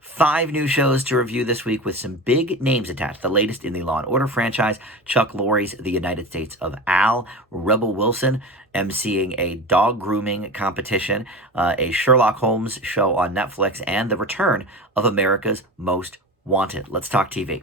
5 new shows to review this week with some big names attached. The latest in the Law & Order franchise, Chuck Lorre's The United States of Al, Rebel Wilson emceeing a dog grooming competition, a Sherlock Holmes show on Netflix, and the return of America's Most Wanted. Let's talk TV.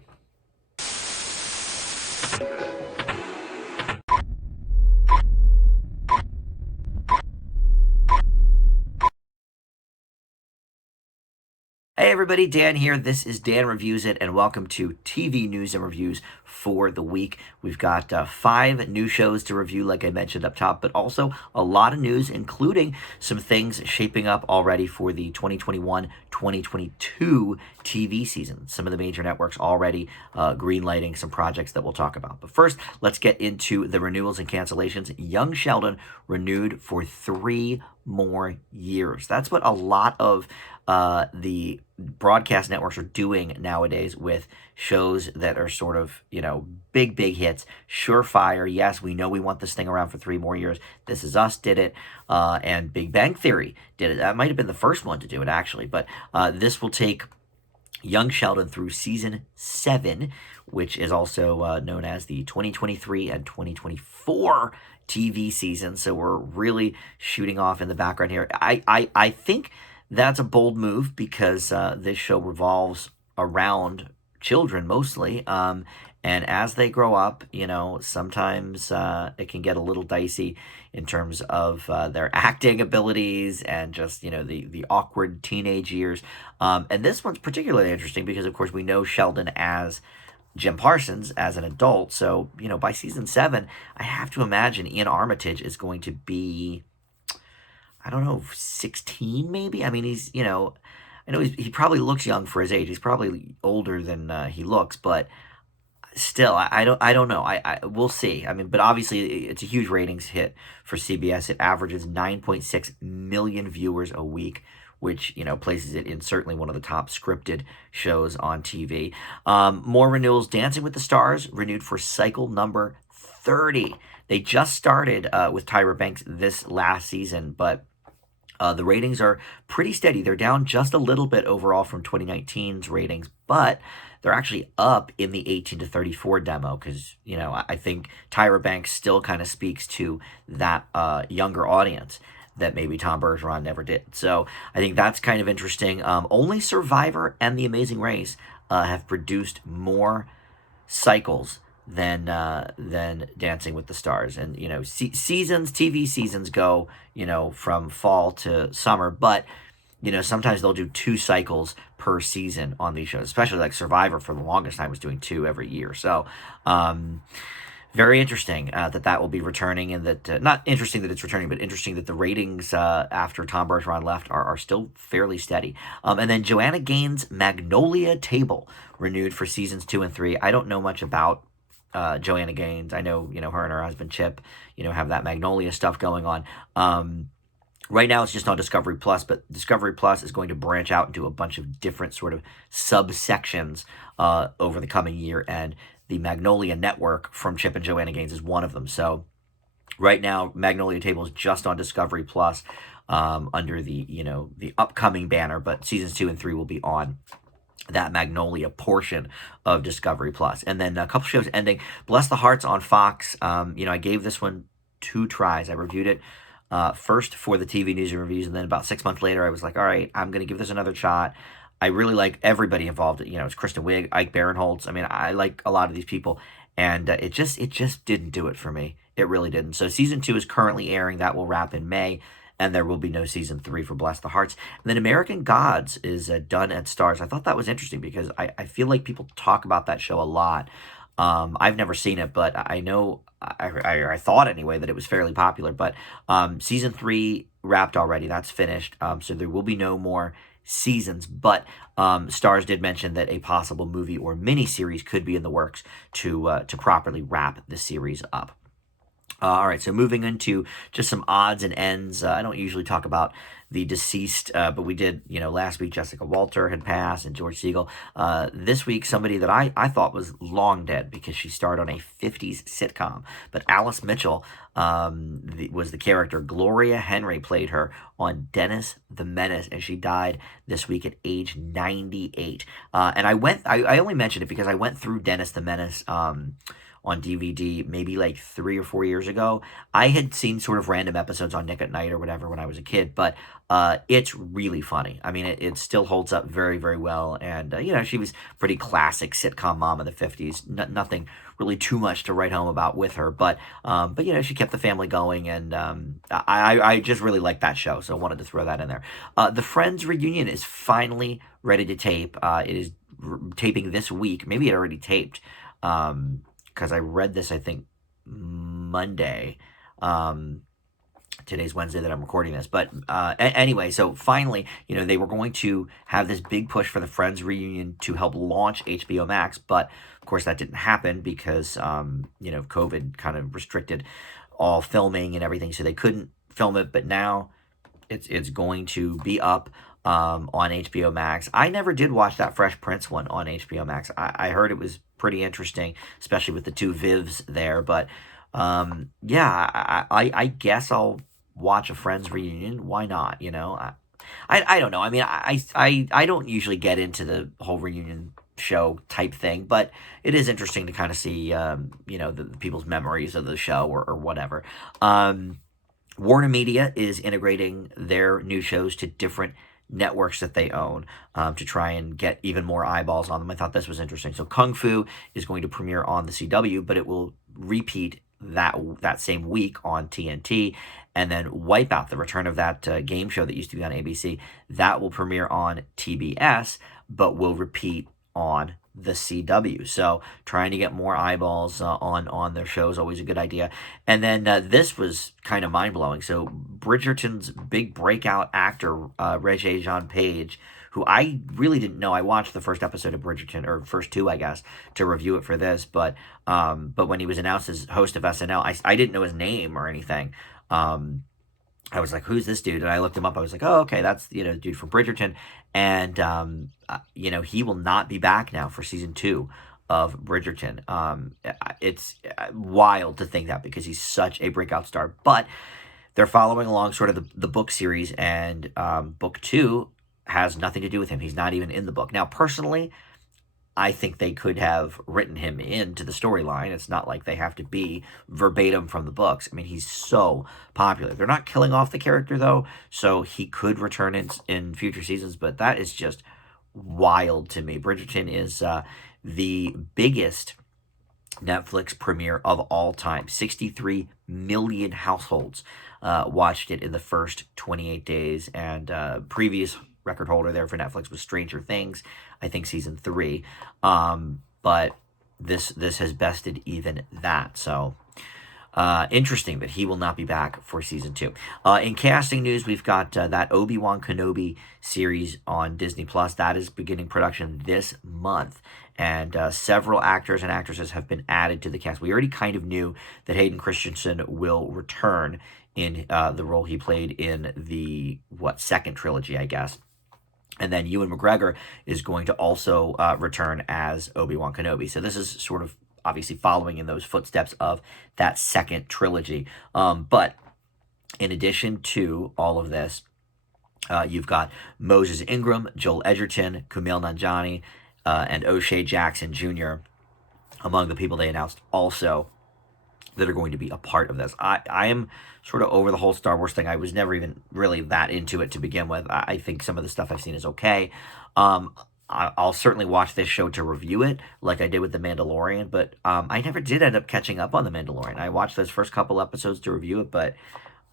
Hey everybody, Dan here. This is Dan Reviews It, and welcome to TV News and Reviews for the week. We've got 5 new shows to review, like I mentioned up top, but also a lot of news, including some things shaping up already for the 2021-2022 TV season. Some of the major networks already greenlighting some projects that we'll talk about. But first, let's get into the renewals and cancellations. Young Sheldon renewed for 3 more years. That's what a lot of the broadcast networks are doing nowadays with shows that are sort of, big hits, surefire. Yes, we know we want this thing around for 3 more years. This Is Us did it, and Big Bang Theory did it. That might have been the first one to do it, actually, but this will take Young Sheldon through season 7, which is also known as the 2023 and 2024 TV season. So we're really shooting off in the background here. I think that's a bold move because this show revolves around children mostly. And as they grow up, sometimes it can get a little dicey in terms of their acting abilities and just, the awkward teenage years. And this one's particularly interesting because, of course, we know Sheldon as Jim Parsons as an adult. So, by season 7, I have to imagine Ian Armitage is going to be, I don't know, 16 maybe? I mean, he's, I know he probably looks young for his age. He's probably older than he looks, but still, I don't know. We'll see. I mean, but obviously it's a huge ratings hit for CBS. It averages 9.6 million viewers a week, which, places it in certainly one of the top scripted shows on TV. More renewals. Dancing with the Stars renewed for cycle number 30. They just started with Tyra Banks this last season, but the ratings are pretty steady. They're down just a little bit overall from 2019's ratings, but they're actually up in the 18 to 34 demo because, I think Tyra Banks still kind of speaks to that younger audience that maybe Tom Bergeron never did. So I think that's kind of interesting. Only Survivor and The Amazing Race have produced more cycles than Dancing with the Stars. And TV seasons go from fall to summer, but sometimes they'll do 2 cycles per season on these shows, especially like Survivor for the longest time was doing 2 every year. So very interesting that will be returning, and that not interesting that it's returning, but interesting that the ratings after Tom Bergeron left are still fairly steady. And then Joanna Gaines' Magnolia Table renewed for seasons 2 and 3. I don't know much about Joanna Gaines. I know, her and her husband Chip, have that Magnolia stuff going on. Right now it's just on Discovery Plus, but Discovery Plus is going to branch out into a bunch of different sort of subsections over the coming year, and the Magnolia Network from Chip and Joanna Gaines is one of them. So right now, Magnolia Table is just on Discovery Plus under the upcoming banner, but seasons 2 and 3 will be on that Magnolia portion of Discovery Plus. And then a couple shows ending. Bless the Hearts on Fox. I gave this one 2 tries. I reviewed it first for the TV News and Reviews, and then about 6 months later, I was like, all right, I'm going to give this another shot. I really like everybody involved. It's Kristen Wiig, Ike Barinholtz. I mean, I like a lot of these people, and it just didn't do it for me. It really didn't. So season 2 is currently airing. That will wrap in May, and there will be no season 3 for Bless the Hearts. And then American Gods is done at Starz. I thought that was interesting because I feel like people talk about that show a lot. I've never seen it, but I know, I thought anyway, that it was fairly popular. But season 3 wrapped already. That's finished. So there will be no more seasons, but Starz did mention that a possible movie or mini series could be in the works to properly wrap the series up. All right, so moving into just some odds and ends. I don't usually talk about the deceased, but we did, last week Jessica Walter had passed and George Siegel. This week, somebody that I thought was long dead because she starred on a 50s sitcom. But Alice Mitchell was the character. Gloria Henry played her on Dennis the Menace, and she died this week at age 98. And I only mentioned it because I went through Dennis the Menace. On DVD maybe like 3 or 4 years ago. I had seen sort of random episodes on Nick at Night or whatever when I was a kid, but it's really funny. I mean, it still holds up very, very well. And, she was pretty classic sitcom mom of the 50s. Nothing really too much to write home about with her, but she kept the family going, and I just really liked that show, so I wanted to throw that in there. The Friends reunion is finally ready to tape. It is taping this week. Maybe it already taped. Because I read this, I think, Monday. Today's Wednesday that I'm recording this. But anyway, so finally, they were going to have this big push for the Friends reunion to help launch HBO Max. But, of course, that didn't happen because, COVID kind of restricted all filming and everything. So they couldn't film it. But now it's going to be up on HBO Max. I never did watch that Fresh Prince one on HBO Max. I heard it was pretty interesting, especially with the two Vivs there. But yeah, I guess I'll watch a Friends reunion. Why not? I don't know. I mean, I don't usually get into the whole reunion show type thing, but it is interesting to kind of see the people's memories of the show or whatever. Warner Media is integrating their new shows to different networks that they own to try and get even more eyeballs on them. I thought this was interesting. So Kung Fu is going to premiere on the CW, but it will repeat that same week on TNT. And then Wipeout, the return of that game show that used to be on ABC, that will premiere on TBS, but will repeat on the CW. So trying to get more eyeballs on their show is always a good idea. And then this was kind of mind-blowing. So Bridgerton's big breakout actor, Regé-Jean Page, who I really didn't know. I watched the first episode of Bridgerton, or first two, I guess, to review it for this. But when he was announced as host of SNL, I didn't know his name or anything. I was like, who's this dude? And I looked him up. I was like, oh, okay, that's, the dude from Bridgerton. And, he will not be back now for season 2 of Bridgerton. It's wild to think that because he's such a breakout star. But they're following along sort of the book series, and book 2 has nothing to do with him. He's not even in the book. Now, personally, I think they could have written him into the storyline. It's not like they have to be verbatim from the books. I mean, he's so popular. They're not killing off the character, though, so he could return in future seasons, but that is just wild to me. Bridgerton is the biggest Netflix premiere of all time. 63 million households watched it in the first 28 days, and previous record holder there for Netflix was Stranger Things, I think season 3. But this has bested even that. So interesting that he will not be back for season 2. In casting news, we've got that Obi-Wan Kenobi series on Disney Plus that is beginning production this month. And several actors and actresses have been added to the cast. We already kind of knew that Hayden Christensen will return in the role he played in the second trilogy, I guess. And then Ewan McGregor is going to also return as Obi-Wan Kenobi. So this is sort of obviously following in those footsteps of that second trilogy. But in addition to all of this, you've got Moses Ingram, Joel Edgerton, Kumail Nanjiani, and O'Shea Jackson Jr. among the people they announced also that are going to be a part of this. I am sort of over the whole Star Wars thing. I was never even really that into it to begin with. I think some of the stuff I've seen is okay. I'll certainly watch this show to review it, like I did with The Mandalorian, but I never did end up catching up on The Mandalorian. I watched those first couple episodes to review it, but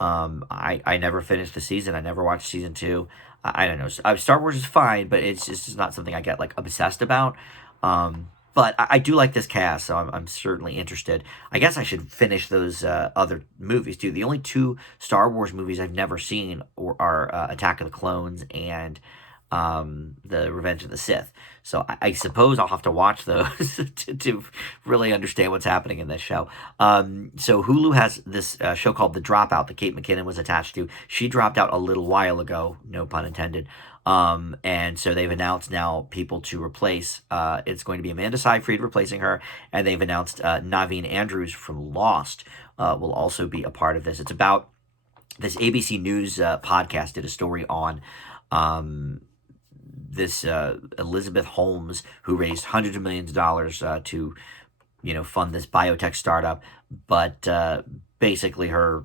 I never finished the season. I never watched season 2. I don't know. Star Wars is fine, but it's just not something I get like obsessed about. But I do like this cast, so I'm certainly interested. I guess I should finish those other movies, too. The only 2 Star Wars movies I've never seen are Attack of the Clones and the Revenge of the Sith. So I suppose I'll have to watch those to really understand what's happening in this show. So Hulu has this show called The Dropout that Kate McKinnon was attached to. She dropped out a little while ago, no pun intended. And so they've announced now people to replace. It's going to be Amanda Seyfried replacing her, and they've announced Naveen Andrews from Lost will also be a part of this. It's about this ABC News podcast did a story on this Elizabeth Holmes, who raised hundreds of millions of dollars to, fund this biotech startup, but basically her,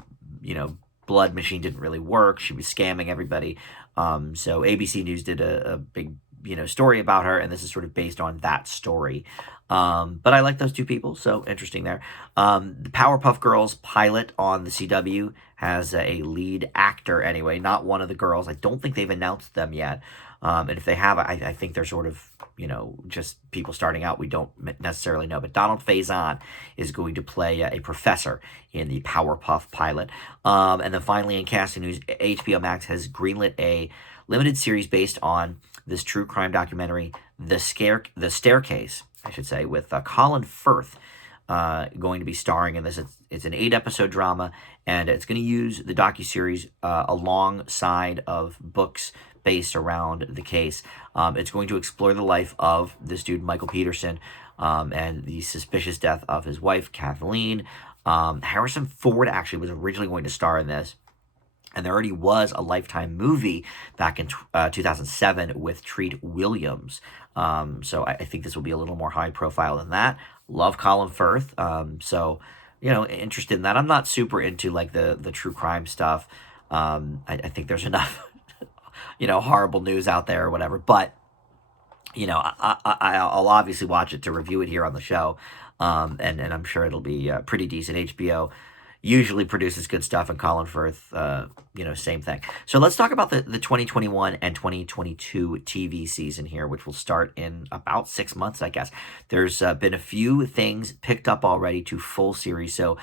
blood machine didn't really work. She was scamming everybody. So ABC News did a big, story about her, and this is sort of based on that story. But I like those two people, so interesting there. The Powerpuff Girls pilot on the CW has a lead actor anyway, not one of the girls. I don't think they've announced them yet. And if they have, I think they're sort of, just people starting out. We don't necessarily know. But Donald Faison is going to play a professor in the Powerpuff pilot. And then finally, in casting news, HBO Max has greenlit a limited series based on this true crime documentary, The Staircase, I should say, with Colin Firth going to be starring in this. It's an 8-episode drama, and it's going to use the docuseries alongside of books based around the case. It's going to explore the life of this dude, Michael Peterson, and the suspicious death of his wife, Kathleen. Harrison Ford actually was originally going to star in this. And there already was a Lifetime movie back in 2007 with Treat Williams. So I think this will be a little more high profile than that. Love Colin Firth. So, interested in that. I'm not super into like the true crime stuff. I think there's enough, horrible news out there or whatever. But, I'll obviously watch it to review it here on the show. And I'm sure it'll be pretty decent. HBO usually produces good stuff, and Colin Firth, same thing. So let's talk about the 2021 and 2022 TV season here, which will start in about 6 months, I guess. There's been a few things picked up already to full series. So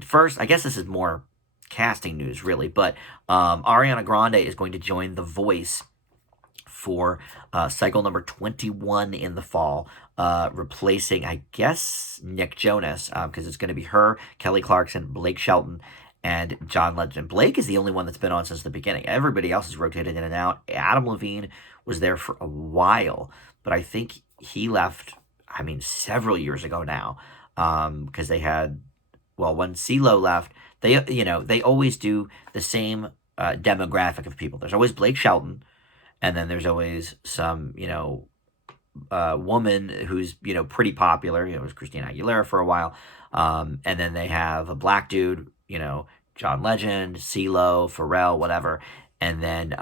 first, I guess this is more casting news, really, but Ariana Grande is going to join The Voice for cycle number 21 in the fall, replacing, I guess, Nick Jonas, because it's going to be her, Kelly Clarkson, Blake Shelton, and John Legend. Blake is the only one that's been on since the beginning. Everybody else has rotated in and out. Adam Levine was there for a while, but I think he left, several years ago now, because they had, when CeeLo left, they always do the same demographic of people. There's always Blake Shelton, and then there's always some, woman who's, pretty popular. It was Christina Aguilera for a while. And then they have a black dude, John Legend, CeeLo, Pharrell, whatever. And then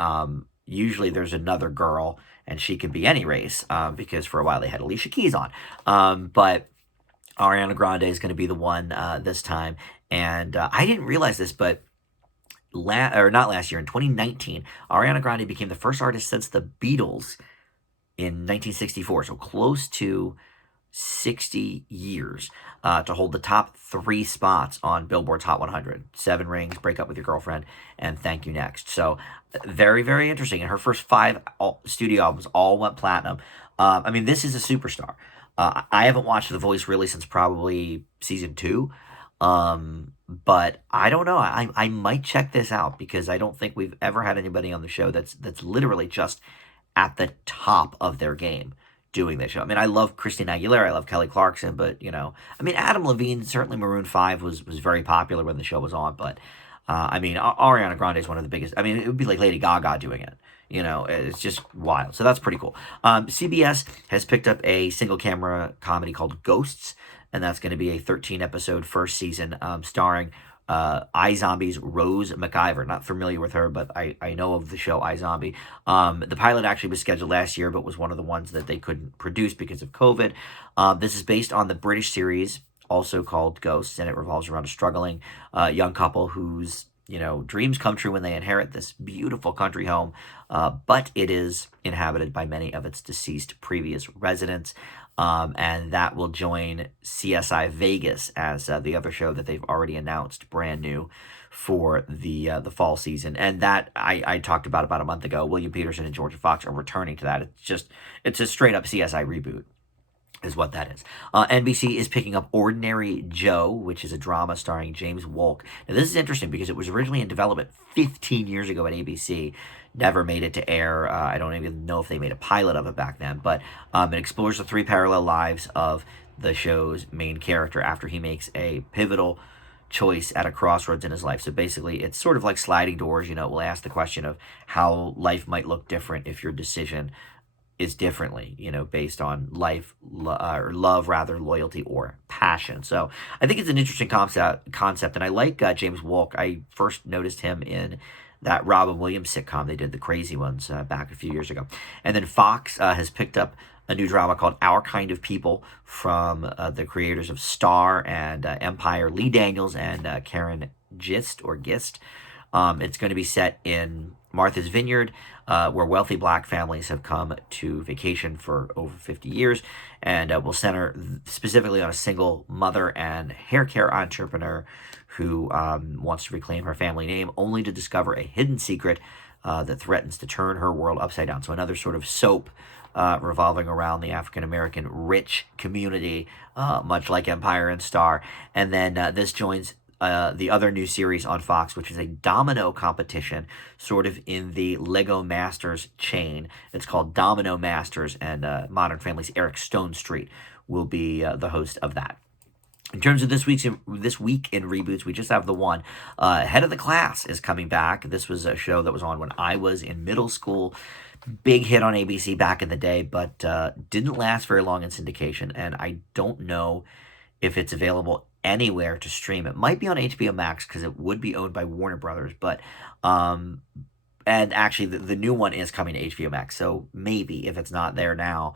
usually there's another girl, and she can be any race, because for a while they had Alicia Keys on. But Ariana Grande is going to be the one this time. And I didn't realize this, but not last year, in 2019, Ariana Grande became the first artist since the Beatles in 1964, so close to 60 years, to hold the top 3 spots on Billboard's Hot 100. 7 Rings, Break Up With Your Girlfriend, and Thank You Next. So very, very interesting. And her first 5 studio albums all went platinum. This is a superstar. I haven't watched The Voice really since probably season 2. But I don't know. I might check this out, because I don't think we've ever had anybody on the show that's literally just at the top of their game doing this show. I love Christina Aguilera, I love Kelly Clarkson, but Adam Levine, certainly Maroon 5 was very popular when the show was on, but Ariana Grande is one of the biggest. It would be like Lady Gaga doing it. It's just wild. So that's pretty cool. CBS has picked up a single camera comedy called Ghosts, and that's going to be a 13-episode first season, starring iZombie's Rose McIver. Not familiar with her, but I know of the show iZombie. The pilot actually was scheduled last year, but was one of the ones that they couldn't produce because of COVID. This is based on the British series, also called Ghosts, and it revolves around a struggling young couple whose dreams come true when they inherit this beautiful country home, but it is inhabited by many of its deceased previous residents. And that will join CSI Vegas as the other show that they've already announced brand new for the fall season. And that I talked about a month ago. William Peterson and Georgia Fox are returning to that. It's a straight up CSI reboot is what that is. NBC is picking up Ordinary Joe, which is a drama starring James Wolk. Now, this is interesting because it was originally in development 15 years ago at ABC. Never made it to air. I don't even know if they made a pilot of it back then, but it explores the three parallel lives of the show's main character after he makes a pivotal choice at a crossroads in his life. So basically, it's sort of like sliding doors. We'll ask the question of how life might look different if your decision is differently, based on or love, rather, loyalty or passion. So I think it's an interesting concept, and I like James Wolk. I first noticed him in that Robin Williams sitcom they did, The Crazy Ones, back a few years ago. And then Fox has picked up a new drama called Our Kind of People from the creators of Star and Empire, Lee Daniels and Karen Gist. It's going to be set in Martha's Vineyard, where wealthy black families have come to vacation for over 50 years, and will center specifically on a single mother and hair care entrepreneur who wants to reclaim her family name, only to discover a hidden secret that threatens to turn her world upside down. So another sort of soap revolving around the African-American rich community, much like Empire and Star. And then this joins the other new series on Fox, which is a domino competition, sort of in the Lego Masters chain. It's called Domino Masters, and Modern Family's Eric Stone Street will be the host of that. In terms of this week in reboots, we just have the one. Head of the Class is coming back. This was a show that was on when I was in middle school. Big hit on ABC back in the day, but didn't last very long in syndication, and I don't know if it's available anywhere to stream. It might be on HBO Max because it would be owned by Warner Brothers, but and actually the new one is coming to HBO Max, so maybe if it's not there now,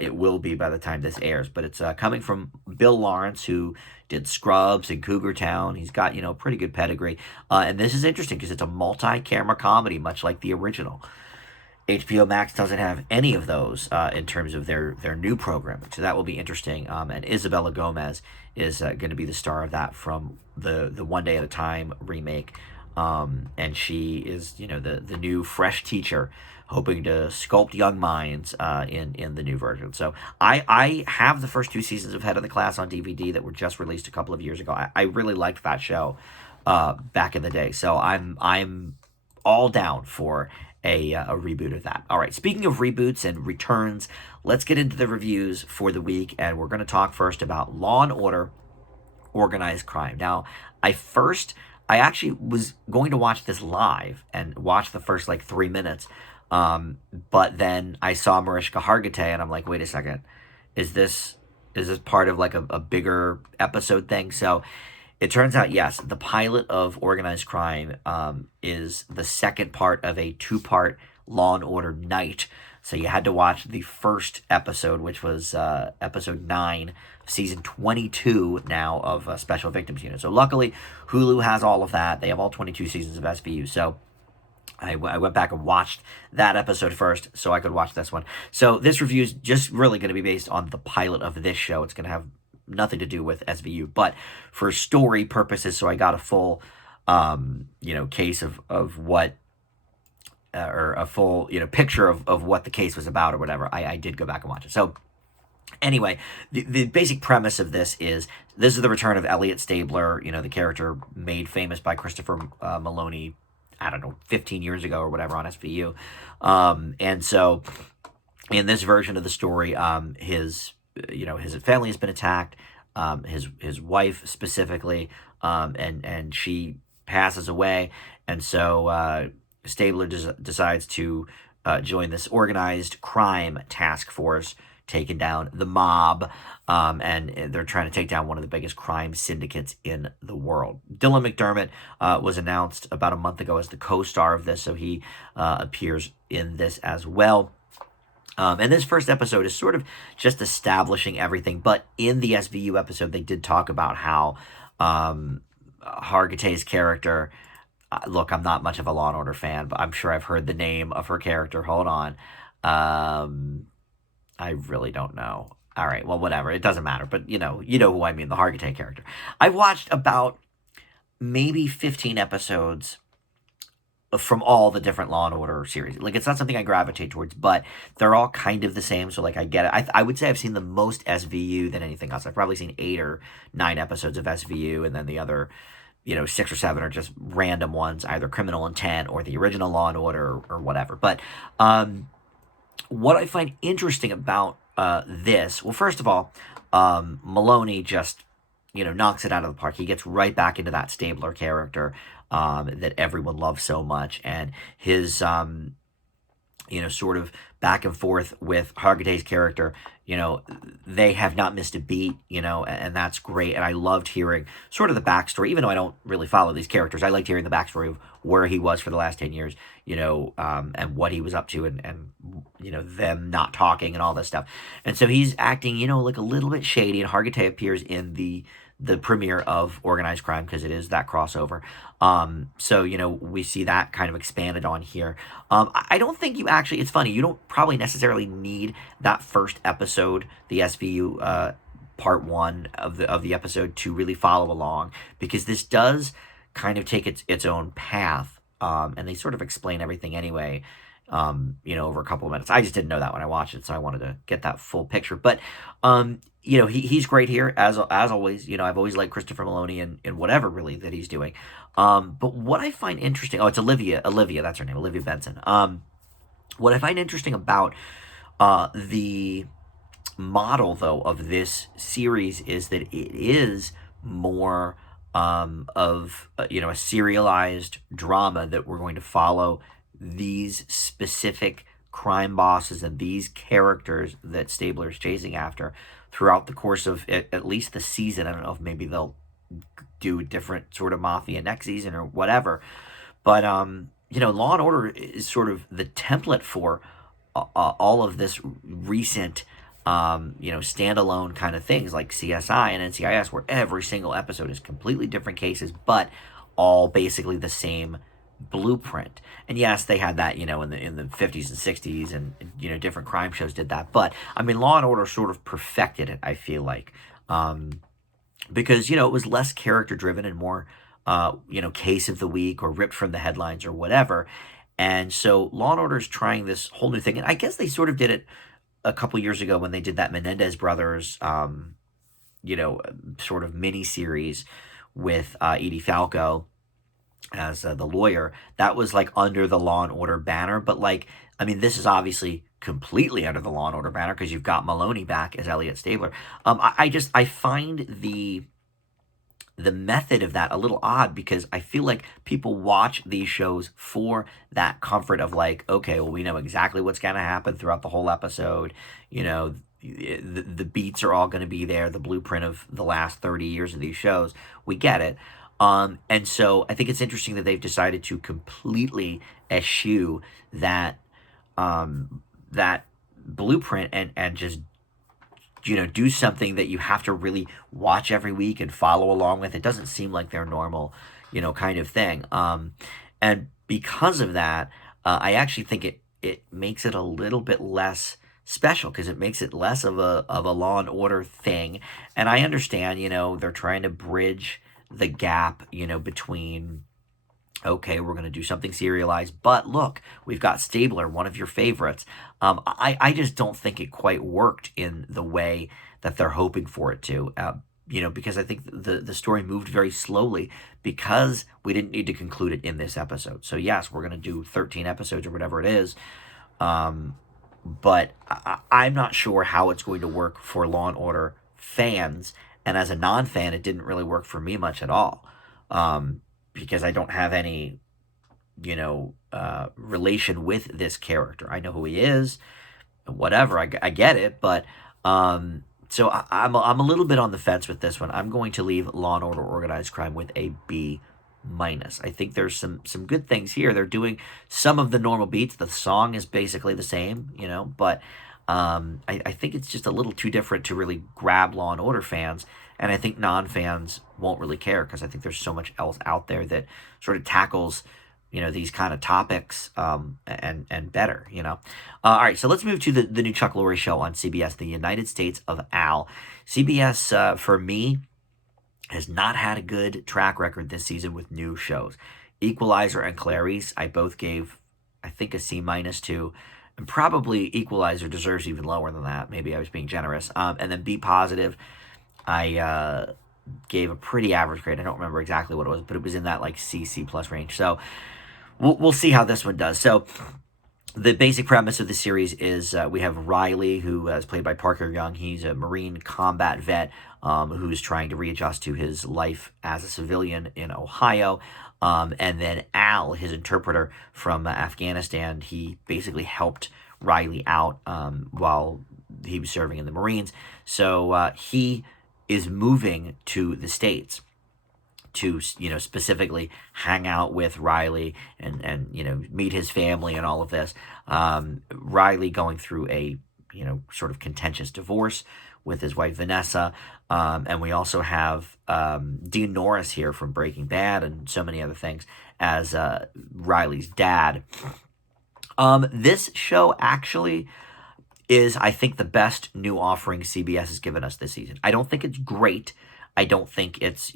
it will be by the time this airs. But it's coming from Bill Lawrence, who did Scrubs and Cougar Town. He's got pretty good pedigree, and this is interesting because it's a multi-camera comedy, much like the original. HBO Max doesn't have any of those in terms of their new programming, so that will be interesting. And Isabella Gomez is going to be the star of that from the One Day at a Time remake, and she is the new fresh teacher hoping to sculpt young minds in the new version. So I have the first two seasons of Head of the Class on DVD that were just released a couple of years ago. I really liked that show back in the day, so I'm all down for a reboot of that. All right, speaking of reboots and returns, let's get into the reviews for the week, and we're going to talk first about Law and Order Organized Crime. Now, I actually was going to watch this live and watch the first 3 minutes, but then I saw Mariska Hargitay, and I'm like, wait a second, is this part of a bigger episode thing? So it turns out, yes, the pilot of Organized Crime is the second part of a two-part Law and Order night. So you had to watch the first episode, which was episode 9, season 22 now of Special Victims Unit. So luckily, Hulu has all of that. They have all 22 seasons of SVU. So I went back and watched that episode first so I could watch this one. So this review is just really going to be based on the pilot of this show. It's going to have nothing to do with SVU, but for story purposes, so I got a full case of what or a full picture of what the case was about or whatever. I did go back and watch it. So anyway, the basic premise of this is the return of Elliot Stabler, the character made famous by Christopher Maloney, I don't know, 15 years ago or whatever on SVU. And so in this version of the story, his family has been attacked, his wife specifically, and she passes away, and so Stabler decides to join this organized crime task force, taking down the mob, and they're trying to take down one of the biggest crime syndicates in the world. Dylan McDermott was announced about a month ago as the co-star of this, so he appears in this as well. And this first episode is sort of just establishing everything, but in the SVU episode, they did talk about how Hargitay's character, look, I'm not much of a Law and Order fan, but I'm sure I've heard the name of her character. Hold on. Um, I really don't know. All right, well, whatever. It doesn't matter. But you know who I mean, the Hargitay character. I've watched about maybe 15 episodes from all the different Law and Order series. Like, it's not something I gravitate towards, but they're all kind of the same. So, like, I get it. I would say I've seen the most SVU than anything else. I've probably seen 8 or 9 episodes of SVU, and then the other, 6 or 7 are just random ones, either Criminal Intent or the original Law and Order or whatever. But what I find interesting about this, well, first of all, Maloney just knocks it out of the park. He gets right back into that Stabler character that everyone loves so much, and his sort of back and forth with Hargitay's character. They have not missed a beat, and that's great. And I loved hearing sort of the backstory, even though I don't really follow these characters. I liked hearing the backstory of where he was for the last 10 years, and what he was up to, and them not talking and all this stuff. And so he's acting, like a little bit shady, and Hargitay appears in the premiere of Organized Crime, because it is that crossover. So, we see that kind of expanded on here. I don't think you actually, it's funny, you don't probably necessarily need that first episode, the SVU part one of the episode, to really follow along, because this does kind of take its own path, and they sort of explain everything anyway, over a couple of minutes. I just didn't know that when I watched it, so I wanted to get that full picture. But he's great here as always. I've always liked Christopher Maloney in whatever really that he's doing. But what I find interesting, it's Olivia, that's her name, Olivia Benson. What I find interesting about the model, though, of this series is that it is more of a serialized drama, that we're going to follow these specific crime bosses and these characters that Stabler's chasing after throughout the course of at least the season. I don't know if maybe they'll do a different sort of mafia next season or whatever, but Law and Order is sort of the template for all of this recent standalone kind of things like CSI and NCIS, where every single episode is completely different cases, but all basically the same blueprint. And yes, they had that, in the 50s and 60s, and different crime shows did that. But I mean, Law and Order sort of perfected it, I feel like, because it was less character driven and more case of the week or ripped from the headlines or whatever. And so Law and Order is trying this whole new thing, and I guess they sort of did it a couple years ago when they did that Menendez brothers sort of mini series with Edie Falco as the lawyer. That was like under the Law and Order banner, but like, I mean, this is obviously completely under the Law and Order banner, because you've got Maloney back as Elliot Stabler. I find the method of that a little odd, because I feel like people watch these shows for that comfort of like, okay, well, we know exactly what's going to happen throughout the whole episode. The beats are all going to be there, the blueprint of the last 30 years of these shows. We get it. And so I think it's interesting that they've decided to completely eschew that that blueprint, and just do something that you have to really watch every week and follow along with. It doesn't seem like their normal kind of thing. And because of that, I actually think it makes it a little bit less special, because it makes it less of a Law and Order thing. And I understand, they're trying to bridge the gap, between, okay, we're going to do something serialized, but look, we've got Stabler, one of your favorites. I just don't think it quite worked in the way that they're hoping for it to, because I think the story moved very slowly, because we didn't need to conclude it in this episode. So yes, we're going to do 13 episodes or whatever it is, but I'm not sure how it's going to work for Law and Order fans. And as a non-fan, it didn't really work for me much at all, because I don't have any, relation with this character. I know who he is, whatever. I get it, but so I'm a little bit on the fence with this one. I'm going to leave Law and Order Organized Crime with a B-. I think there's some good things here. They're doing some of the normal beats. The song is basically the same, but I think it's just a little too different to really grab Law and Order fans, and I think non-fans won't really care because I think there's so much else out there that sort of tackles these kind of topics and better. All right, so let's move to the new Chuck Lorre show on CBS, The United States of Al. CBS for me has not had a good track record this season with new shows. Equalizer and Clarice, I both gave, I think, a C minus to, and probably Equalizer deserves even lower than that. Maybe I was being generous. And then Be Positive, I gave a pretty average grade. I don't remember exactly what it was, but it was in that like C plus range. So we'll see how this one does. So the basic premise of the series is we have Riley, who is played by Parker Young. He's a Marine combat vet who's trying to readjust to his life as a civilian in Ohio. And then Al, his interpreter from Afghanistan, he basically helped Riley out while he was serving in the Marines. So he is moving to the States to specifically hang out with Riley and meet his family and all of this. Riley going through a sort of contentious divorce with his wife Vanessa, and we also have Dean Norris here from Breaking Bad and so many other things as Riley's dad. This show actually is, I think, the best new offering CBS has given us this season. I don't think it's great. I don't think it's,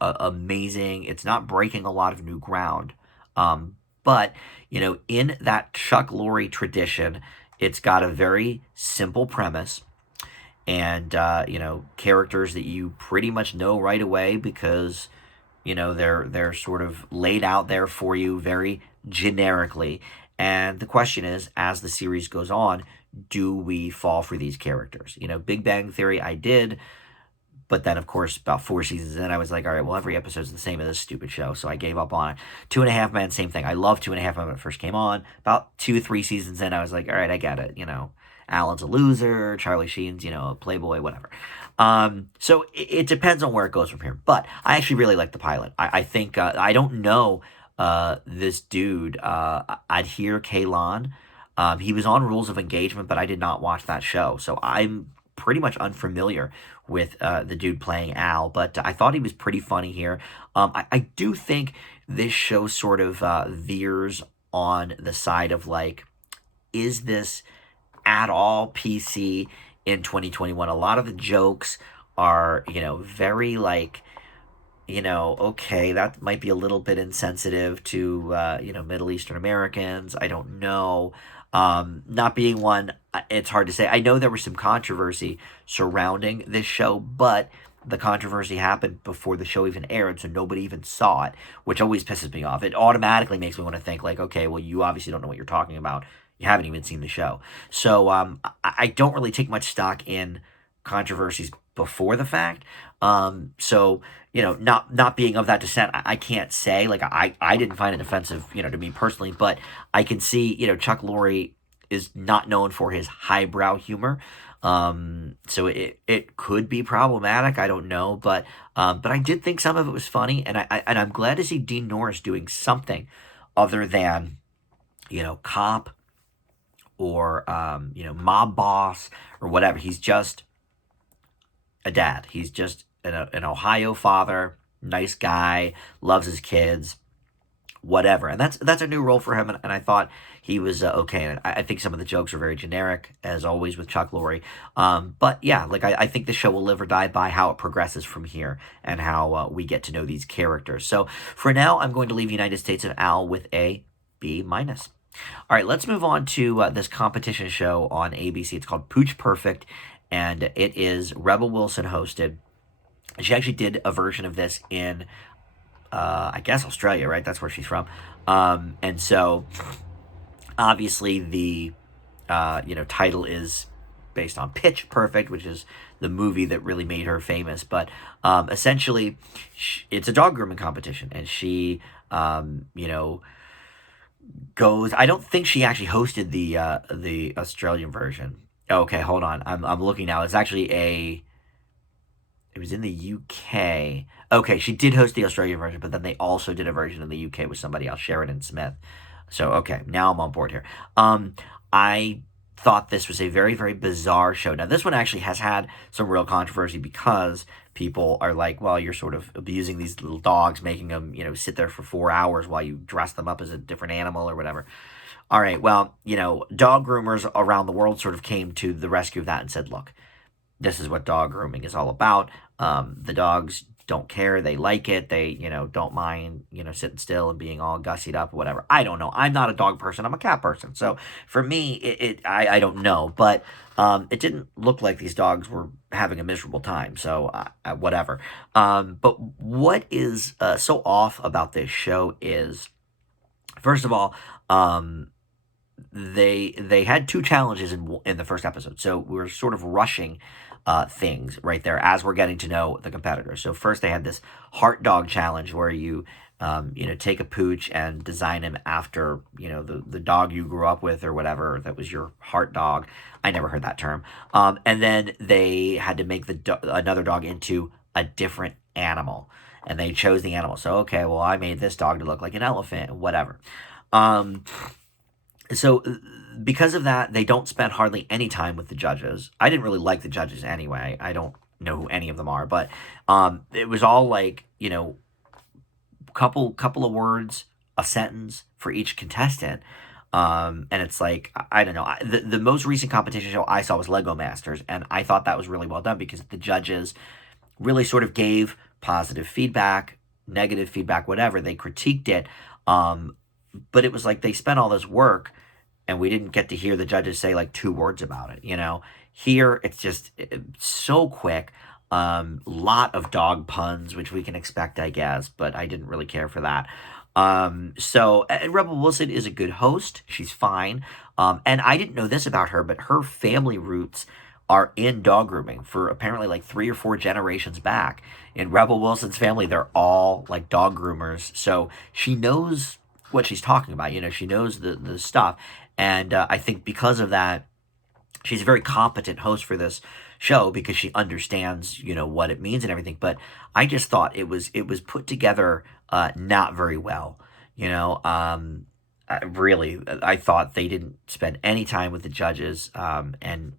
amazing. It's not breaking a lot of new ground. But, in that Chuck Lorre tradition, it's got a very simple premise and, characters that you pretty much know right away because, they're sort of laid out there for you very generically. And the question is, as the series goes on, do we fall for these characters? Big Bang Theory, I did. But then, of course, about 4 seasons in, I was like, all right, well, every episode's the same as this stupid show. So I gave up on it. 2.5 Men, same thing. I loved 2.5 Men when it first came on. About 2-3 seasons in, I was like, all right, I get it. Alan's a loser. Charlie Sheen's, a playboy, whatever. So it depends on where it goes from here. But I actually really like the pilot. I think, I don't know this dude, Adhir Kailan. He was on Rules of Engagement, but I did not watch that show. So I'm pretty much unfamiliar with the dude playing Al, but I thought he was pretty funny here. I do think this show sort of veers on the side of like, is this at all PC in 2021? A lot of the jokes are, very like, okay, that might be a little bit insensitive to, Middle Eastern Americans. I don't know. Not being one, it's hard to say. I know there was some controversy surrounding this show, but the controversy happened before the show even aired, so nobody even saw it, which always pisses me off. It automatically makes me want to think like, okay, well, you obviously don't know what you're talking about. You haven't even seen the show. So I don't really take much stock in controversies before the fact. So not being of that descent, I can't say like I didn't find it offensive, to me personally, but I can see, Chuck Lorre is not known for his highbrow humor. So it could be problematic. I don't know, but I did think some of it was funny, and I'm glad to see Dean Norris doing something other than, cop or mob boss or whatever. He's just a dad. He's just an Ohio father, nice guy, loves his kids, whatever. And that's a new role for him, and I thought he was okay. And I think some of the jokes are very generic, as always with Chuck Lorre. But yeah, like I think the show will live or die by how it progresses from here and how we get to know these characters. So for now, I'm going to leave United States of Al with a B minus. All right, let's move on to this competition show on ABC. It's called Pooch Perfect, and it is Rebel Wilson hosted. She actually did a version of this in, I guess, Australia, right? That's where she's from. And so, obviously, the, title is based on Pitch Perfect, which is the movie that really made her famous. But essentially, it's a dog grooming competition. And she, goes... I don't think she actually hosted the Australian version. Okay, hold on. I'm looking now. It's actually It was in the UK. Okay, she did host the Australian version, but then they also did a version in the UK with somebody else, Sheridan Smith. So, okay, now I'm on board here. I thought this was a very, very bizarre show. Now, this one actually has had some real controversy because people are like, well, you're sort of abusing these little dogs, making them, sit there for 4 hours while you dress them up as a different animal or whatever. All right, well, dog groomers around the world sort of came to the rescue of that and said, look, this is what dog grooming is all about. The dogs don't care. They like it. They, don't mind, sitting still and being all gussied up or whatever. I don't know. I'm not a dog person. I'm a cat person. So for me, I don't know. But it didn't look like these dogs were having a miserable time. So whatever. But what is so off about this show is, first of all, they had two challenges in the first episode, so we were sort of rushing things right there as we're getting to know the competitors. So first they had this heart dog challenge where you take a pooch and design him after the dog you grew up with or whatever that was your heart dog. I never heard that term. And then they had to make another dog into a different animal, and they chose the animal. So okay, well, I made this dog to look like an elephant, whatever. So because of that, they don't spend hardly any time with the judges. I didn't really like the judges anyway. I don't know who any of them are, but it was all like, couple of words, a sentence for each contestant. And it's like, I don't know. The most recent competition show I saw was Lego Masters, and I thought that was really well done because the judges really sort of gave positive feedback, negative feedback, whatever. They critiqued it. But it was like they spent all this work and we didn't get to hear the judges say like two words about it. Here it's just so quick. Lot of dog puns, which we can expect, I guess, but I didn't really care for that. So Rebel Wilson is a good host. She's fine. And I didn't know this about her, but her family roots are in dog grooming for apparently like 3 or 4 generations back. In Rebel Wilson's family, they're all like dog groomers. So she knows what she's talking about. She knows the stuff. And I think because of that, she's a very competent host for this show because she understands, what it means and everything. But I just thought it was put together not very well. I thought they didn't spend any time with the judges. And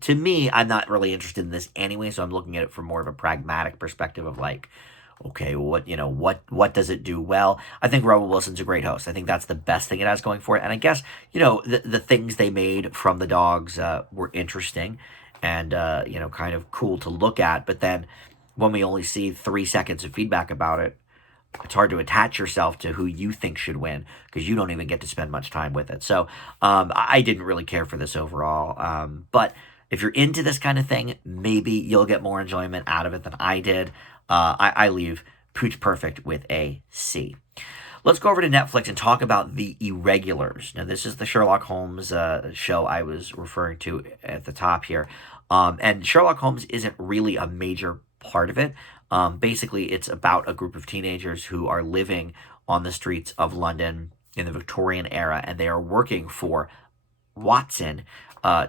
to me, I'm not really interested in this anyway. So I'm looking at it from more of a pragmatic perspective of like, okay, what does it do well? I think Rebel Wilson's a great host. I think that's the best thing it has going for it. And I guess, the things they made from the dogs were interesting and, kind of cool to look at. But then when we only see 3 seconds of feedback about it, it's hard to attach yourself to who you think should win because you don't even get to spend much time with it. So I didn't really care for this overall. But if you're into this kind of thing, maybe you'll get more enjoyment out of it than I did. I leave Pooch Perfect with a C. Let's go over to Netflix and talk about The Irregulars. Now, this is the Sherlock Holmes show I was referring to at the top here. And Sherlock Holmes isn't really a major part of it. Basically, it's about a group of teenagers who are living on the streets of London in the Victorian era, and they are working for Watson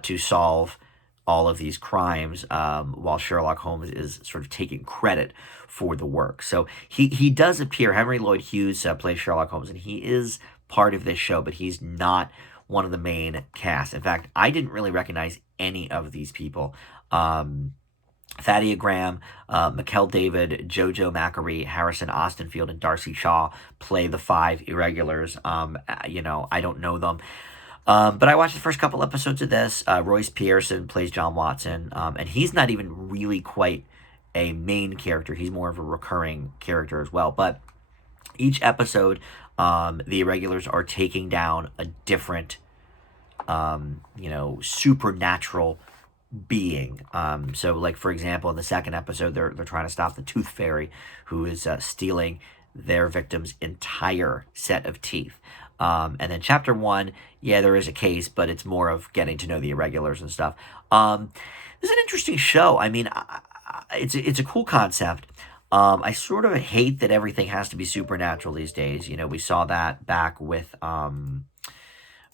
to solve all of these crimes while Sherlock Holmes is sort of taking credit for the work. So he does appear. Henry Lloyd Hughes plays Sherlock Holmes, and he is part of this show, but he's not one of the main cast. In fact, I didn't really recognize any of these people. Thadia Graham, Mikkel David, Jojo Macquarie, Harrison Ostenfield, and Darcy Shaw play the 5 irregulars. I don't know them. But I watched the first couple episodes of this. Royce Pearson plays John Watson, and he's not even really quite a main character. He's more of a recurring character as well. But each episode, the irregulars are taking down a different, supernatural being. So, like, for example, in the second episode, they're trying to stop the Tooth Fairy, who is stealing their victim's entire set of teeth. And then chapter 1, yeah, there is a case, but it's more of getting to know the irregulars and stuff. This is an interesting show. I mean, it's a cool concept. I sort of hate that everything has to be supernatural these days. We saw that back with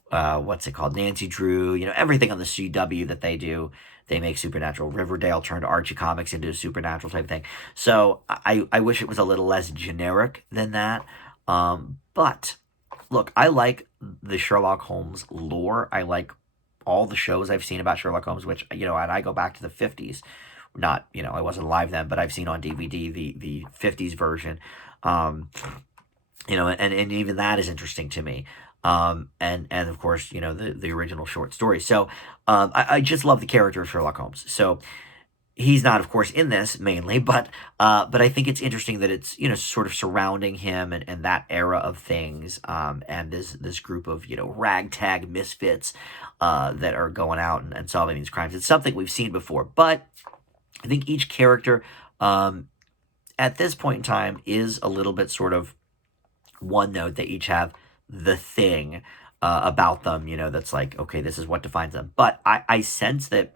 what's it called? Nancy Drew. Everything on the CW that they do, they make supernatural. Riverdale turned Archie Comics into a supernatural type thing. So I wish it was a little less generic than that. But look, I like the Sherlock Holmes lore. I like all the shows I've seen about Sherlock Holmes, which, and I go back to the 50s. Not, I wasn't alive then, but I've seen on DVD the 50s version. Um, and even that is interesting to me. And of course, the original short story. So I just love the character of Sherlock Holmes. So he's not, of course, in this mainly, but I think it's interesting that it's sort of surrounding him and that era of things, and this group of ragtag misfits that are going out and solving these crimes. It's something we've seen before, but I think each character at this point in time is a little bit sort of one note. They each have the thing about them, that's like, okay, this is what defines them. But I sense that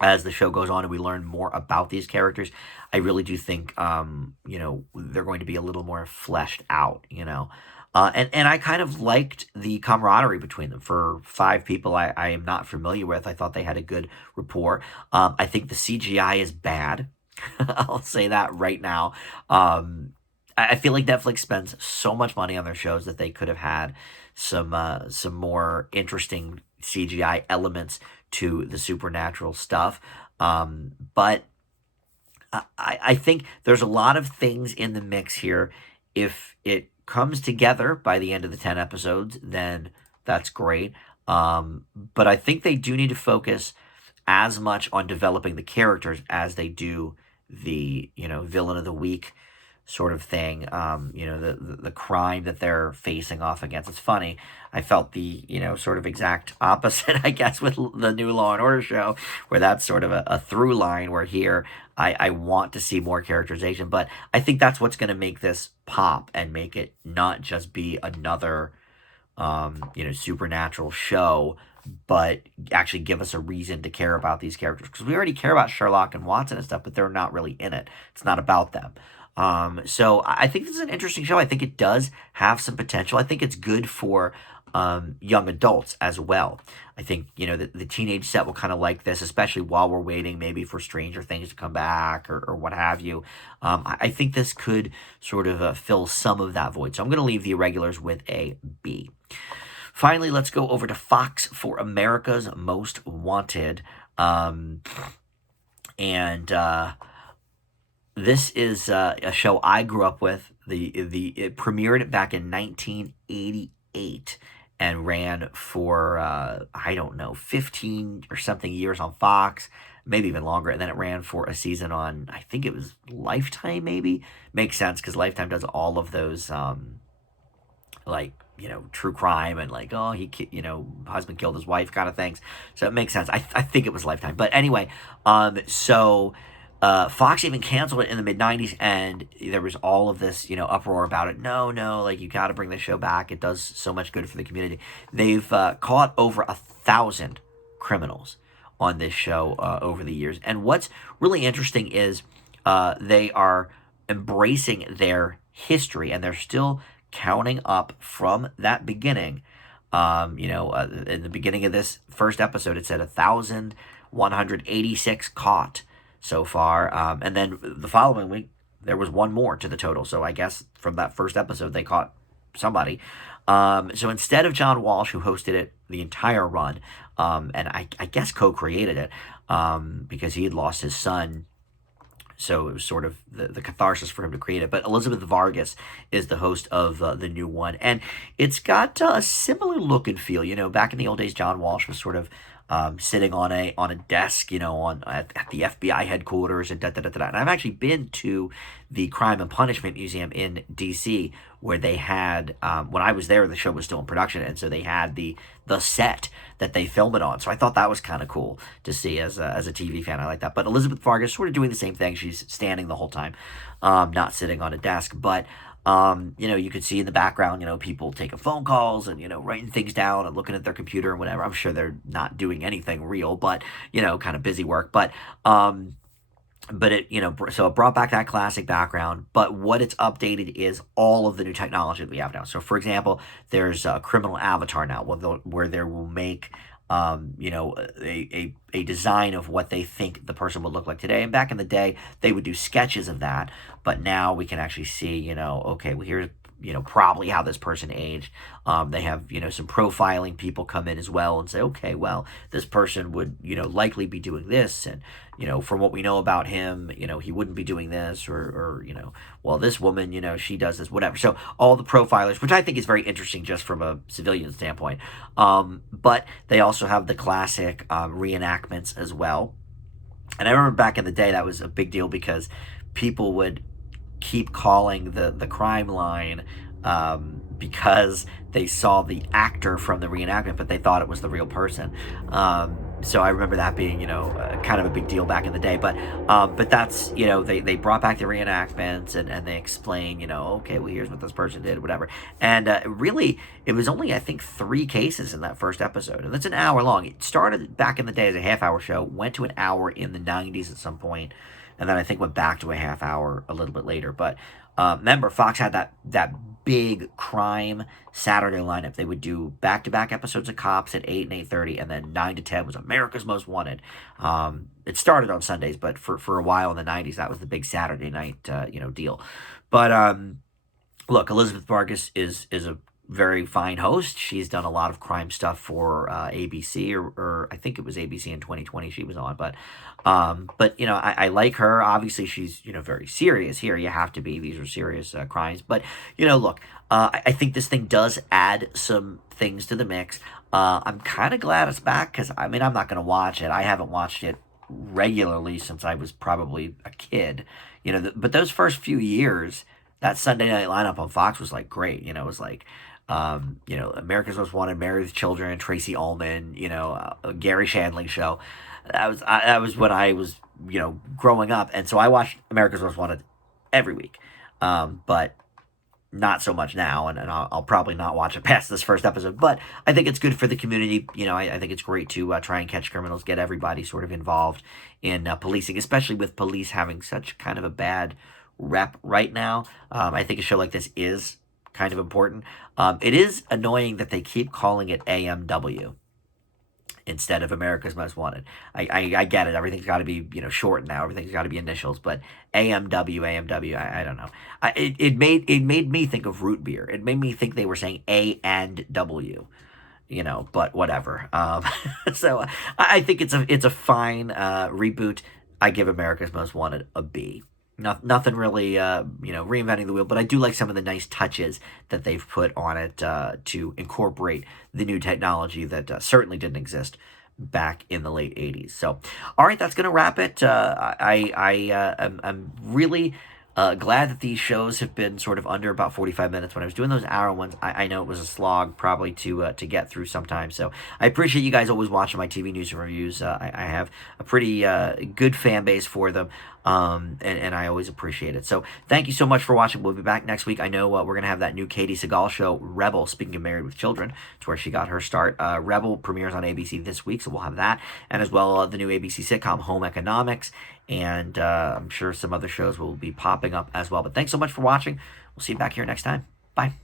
as the show goes on and we learn more about these characters, I really do think, they're going to be a little more fleshed out, and I kind of liked the camaraderie between them. For five people I am not familiar with, I thought they had a good rapport. I think the CGI is bad. I'll say that right now. I feel like Netflix spends so much money on their shows that they could have had some more interesting CGI elements to the supernatural stuff. But I think there's a lot of things in the mix here. If it comes together by the end of the 10 episodes, then that's great. But I think they do need to focus as much on developing the characters as they do the, villain of the week sort of thing. The crime that they're facing off against. It's funny. I felt the, sort of exact opposite, I guess, with the new Law and Order show, where that's sort of a through line, where here I want to see more characterization. But I think that's what's going to make this pop and make it not just be another, supernatural show, but actually give us a reason to care about these characters. Because we already care about Sherlock and Watson and stuff, but they're not really in it. It's not about them. So I think this is an interesting show. I think it does have some potential. I think it's good for young adults as well. I think, the teenage set will kind of like this, especially while we're waiting maybe for Stranger Things to come back or what have you. I think this could sort of fill some of that void. So I'm going to leave the Irregulars with a B. Finally, let's go over to Fox for America's Most Wanted. This is a show I grew up with. It premiered back in 1988 and ran for, I don't know, 15 or something years on Fox, maybe even longer. And then it ran for a season on, I think it was Lifetime, maybe. Makes sense because Lifetime does all of those, true crime and husband killed his wife kind of things. So it makes sense. I think it was Lifetime. But anyway, Fox even canceled it in the mid-90s, and there was all of this, uproar about it. No, you got to bring the show back. It does so much good for the community. They've caught over 1,000 criminals on this show over the years. And what's really interesting is they are embracing their history, and they're still counting up from that beginning. In the beginning of this first episode, it said 1,186 caught so far. And then the following week, there was one more to the total. So I guess from that first episode, they caught somebody. So instead of John Walsh, who hosted it the entire run, and I guess co-created it, because he had lost his son, so it was sort of the catharsis for him to create it. But Elizabeth Vargas is the host of the new one. And it's got a similar look and feel. Back in the old days, John Walsh was sort of sitting on a desk, at the FBI headquarters and da-da-da-da. And I've actually been to the Crime and Punishment Museum in D.C., where they had, when I was there, the show was still in production, and so they had the set that they filmed it on. So I thought that was kind of cool to see as a TV fan. I like that. But Elizabeth Vargas sort of doing the same thing. She's standing the whole time, not sitting on a desk. But you could see in the background, people taking phone calls and, writing things down and looking at their computer and whatever. I'm sure they're not doing anything real, but, kind of busy work. But so it brought back that classic background, but what it's updated is all of the new technology that we have now. So, for example, there's a criminal avatar now, where they will make, a design of what they think the person would look like today. And back in the day, they would do sketches of that, but now we can actually see, okay, well, here's probably how this person aged. They have, some profiling people come in as well and say, okay, well, this person would, likely be doing this. And, from what we know about him, he wouldn't be doing this or well, this woman, she does this, whatever. So all the profilers, which I think is very interesting just from a civilian standpoint. But they also have the classic reenactments as well. And I remember back in the day, that was a big deal because people would keep calling the crime line because they saw the actor from the reenactment, but they thought it was the real person. So I remember that being, kind of a big deal back in the day. But that's, they brought back the reenactments and they explain, okay, well, here's what this person did, whatever. And really, it was only, I think, 3 cases in that first episode. And that's an hour long. It started back in the day as a half-hour show, went to an hour in the 90s at some point, and then I think went back to a half hour a little bit later. But remember, Fox had that big crime Saturday lineup. They would do back-to-back episodes of Cops at 8 and 8:30, and then 9 to 10 was America's Most Wanted. It started on Sundays, but for a while in the 90s, that was the big Saturday night deal. But look, Elizabeth Vargas is a very fine host. She's done a lot of crime stuff for ABC, or I think it was ABC in 2020 she was on. But I like her. Obviously, she's very serious here. You have to be. These are serious crimes. But look, I think this thing does add some things to the mix. I'm kind of glad it's back because I'm not going to watch it. I haven't watched it regularly since I was probably a kid. But those first few years, that Sunday night lineup on Fox was like great. It was like America's Most Wanted, Married with Children, Tracy Ullman, Gary Shandling show. That was when I was growing up, and so I watched America's Most Wanted every week, but not so much now, and I'll probably not watch it past this first episode. But I think it's good for the community. I think it's great to try and catch criminals, get everybody sort of involved in policing, especially with police having such kind of a bad rep right now. I think a show like this is kind of important. It is annoying that they keep calling it AMW instead of America's Most Wanted. I get it. Everything's got to be shortened now. Everything's got to be initials. But AMW. I don't know. It made me think of root beer. It made me think they were saying A and W. But whatever. So I think it's a fine reboot. I give America's Most Wanted a B. Nothing really, reinventing the wheel, but I do like some of the nice touches that they've put on it to incorporate the new technology that certainly didn't exist back in the late 80s. So, all right, that's going to wrap it. I'm really glad that these shows have been sort of under about 45 minutes. When I was doing those hour ones, I know it was a slog probably to get through sometimes. So I appreciate you guys always watching my TV news and reviews. I have a pretty good fan base for them. And I always appreciate it. So thank you so much for watching. We'll be back next week. I know we're going to have that new Katie Seagal show, Rebel, speaking of Married with Children. It's where she got her start. Rebel premieres on ABC this week, so we'll have that. And as well, the new ABC sitcom, Home Economics. And I'm sure some other shows will be popping up as well. But thanks so much for watching. We'll see you back here next time. Bye.